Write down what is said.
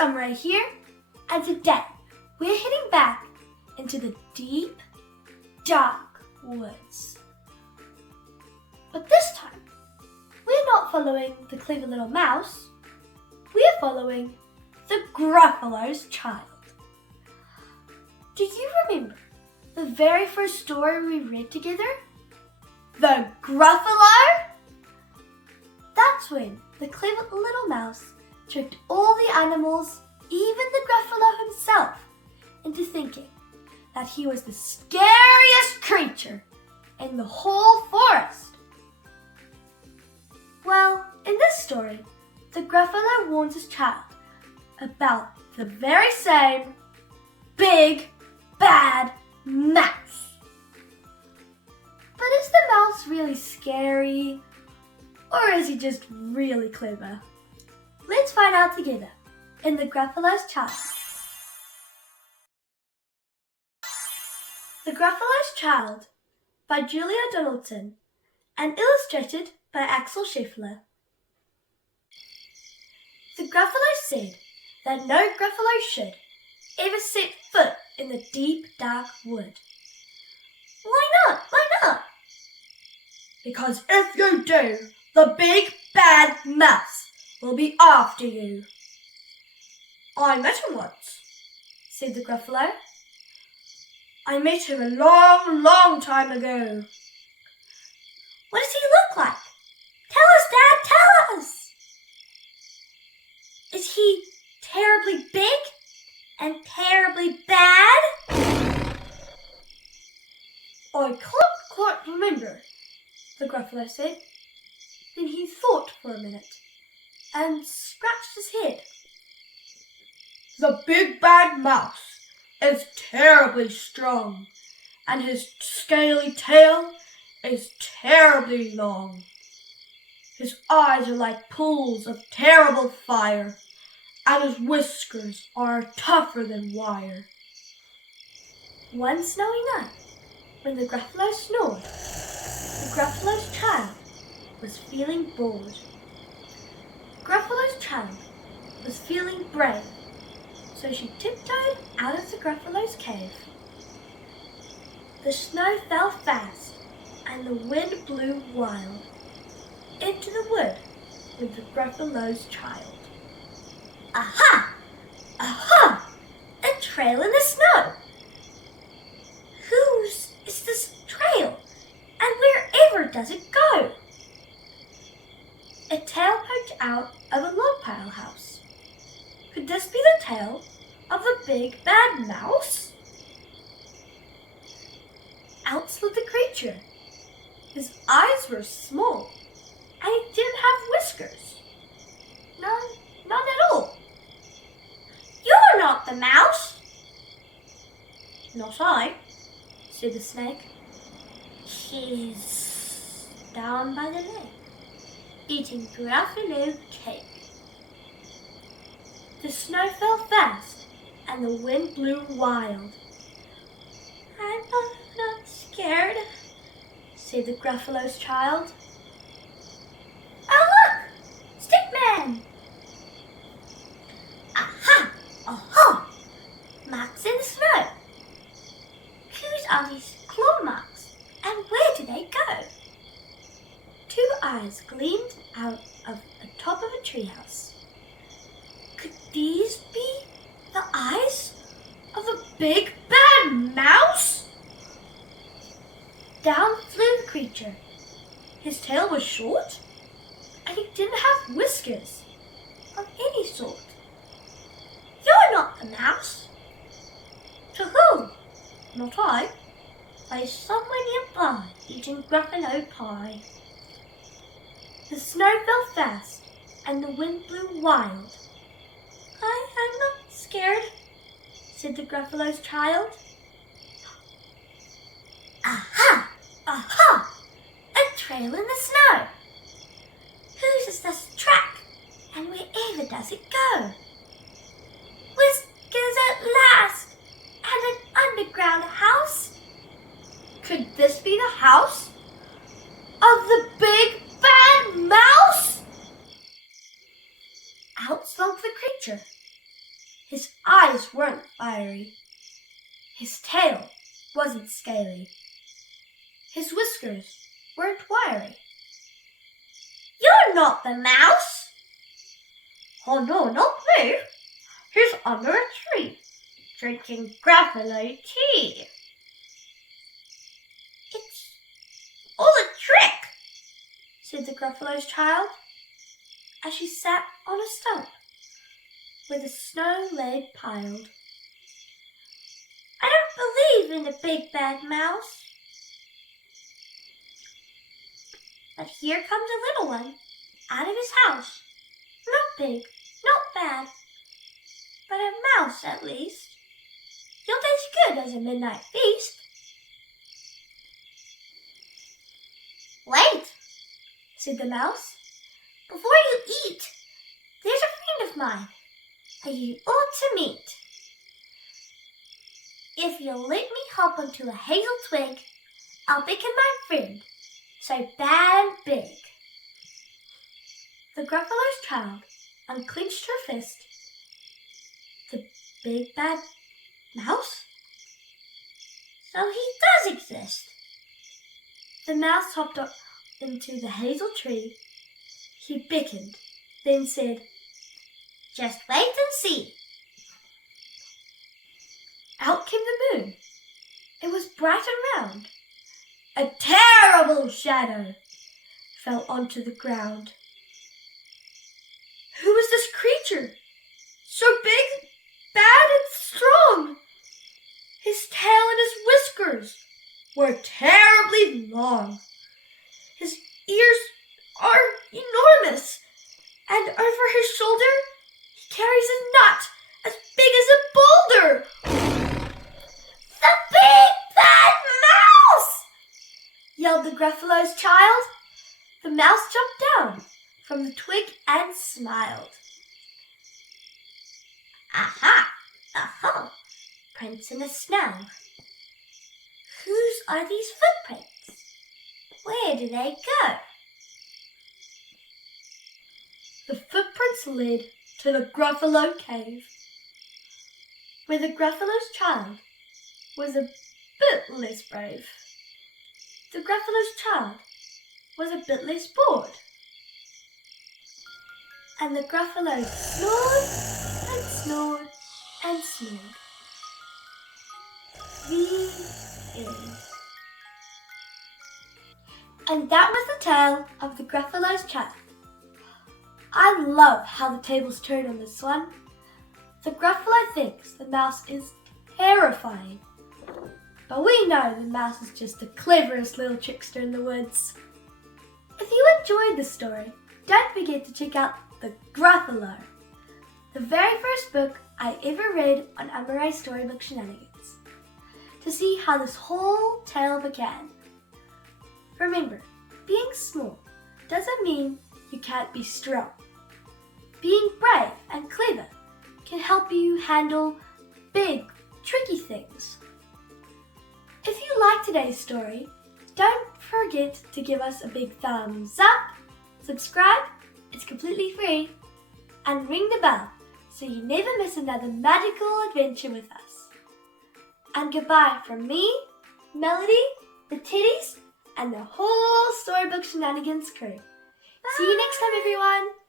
Amoré here, and today we're heading back into the deep, dark woods. But this time, we're not following the clever little mouse, we're following the Gruffalo's child. Do you remember the very first story we read together? The Gruffalo? That's when the clever little mouse tricked all the animals, even the Gruffalo himself, into thinking that he was the scariest creature in the whole forest. Well, in this story, the Gruffalo warns his child about the very same big, bad mouse. But is the mouse really scary, or is he just really clever? Let's find out together in the Gruffalo's Child. The Gruffalo's Child by Julia Donaldson and illustrated by Axel Scheffler. The Gruffalo said that no Gruffalo should ever set foot in the deep, dark wood. Why not? Why not? Because if you do, the big, bad mouse will be after you. I met him once, said the Gruffalo. I met him a long, long time ago. What does he look like? Tell us, Dad, tell us! Is he terribly big and terribly bad? I can't quite remember, the Gruffalo said. Then he thought for a minute and scratched his head. The big bad mouse is terribly strong, and his scaly tail is terribly long. His eyes are like pools of terrible fire, and his whiskers are tougher than wire. One snowy night, when the Gruffalo snored, the Gruffalo's child was feeling bored. Gruffalo's child was feeling brave, so she tiptoed out of the Gruffalo's cave. The snow fell fast, and the wind blew wild. Into the wood with the Gruffalo's child. Aha! Aha! A trail in the snow! Whose is this trail? And wherever does it go? A tail poked out of a log pile house. Could this be the tail of the big bad mouse? Out slid the creature. His eyes were small, and he didn't have whiskers. None at all. You're not the mouse. Not I, said the snake. He's down by the lake, eating Gruffalo cake. The snow fell fast, and the wind blew wild. I'm not scared, said the Gruffalo's child. Oh look! Stickman! Aha! Aha! Marks in the snow. Whose are these claw marks, and where do they go? Two eyes gleamed out of the top of a treehouse. Could these be the eyes of the big bad mouse? Down flew the creature. His tail was short, and he didn't have whiskers of any sort. You're not the mouse. To who? Not I. By somewhere nearby, eating Gruffalo pie. The snow fell fast, and the wind blew wild. I am not scared, said the Gruffalo's child. Aha! Aha! A trail in the snow. Whose is this track, and wherever does it go? Whiskers at last, and an underground house. Could this be the house of the big bad mouse? Out slunk the creature. eyes weren't fiery. His tail wasn't scaly. His whiskers weren't wiry. You're not the mouse. Oh no, not me. He's under a tree, drinking Gruffalo tea. It's all a trick, said the Gruffalo's child, as she sat on a stump where the snow lay piled. I don't believe in the big bad mouse. But here comes a little one out of his house. Not big, not bad, but a mouse at least. He'll taste good as a midnight feast. Wait, said the mouse. before you eat, there's a friend of mine that you ought to meet. If you'll let me hop onto a hazel twig, I'll beckon my friend, so bad and big. The Gruffalo's child unclenched her fist. The big bad mouse? So he does exist. The mouse hopped up into the hazel tree. He beckoned, then said, Just wait and see. Out came the moon. It was bright and round. A terrible shadow fell onto the ground. Who was this creature? So big, bad, and strong. His tail and his whiskers were terribly long. His ears are enormous, and over his shoulder he carries a nut as big as a boulder. The big bad mouse! Yelled the Gruffalo's child. The mouse jumped down from the twig and smiled. Aha! Aha! Prints in the snow. Whose are these footprints? Where do they go? The footprints led to the Gruffalo cave, where the Gruffalo's child was a bit less brave. The Gruffalo's child was a bit less bored. And the Gruffalo snored and snored and snored. The end. And that was the tale of the Gruffalo's child. I love how the tables turn on this one. The Gruffalo thinks the mouse is terrifying, but we know the mouse is just the cleverest little trickster in the woods. If you enjoyed this story, don't forget to check out the Gruffalo, the very first book I ever read on Amoré Storybook Shenanigans, to see how this whole tale began. Remember, being small doesn't mean you can't be strong. Being brave and clever can help you handle big, tricky things. If you like today's story, don't forget to give us a big thumbs up, subscribe, it's completely free, and ring the bell so you never miss another magical adventure with us. And goodbye from me, Melody, the Teddies, and the whole Storybook Shenanigans crew. See you next time, everyone!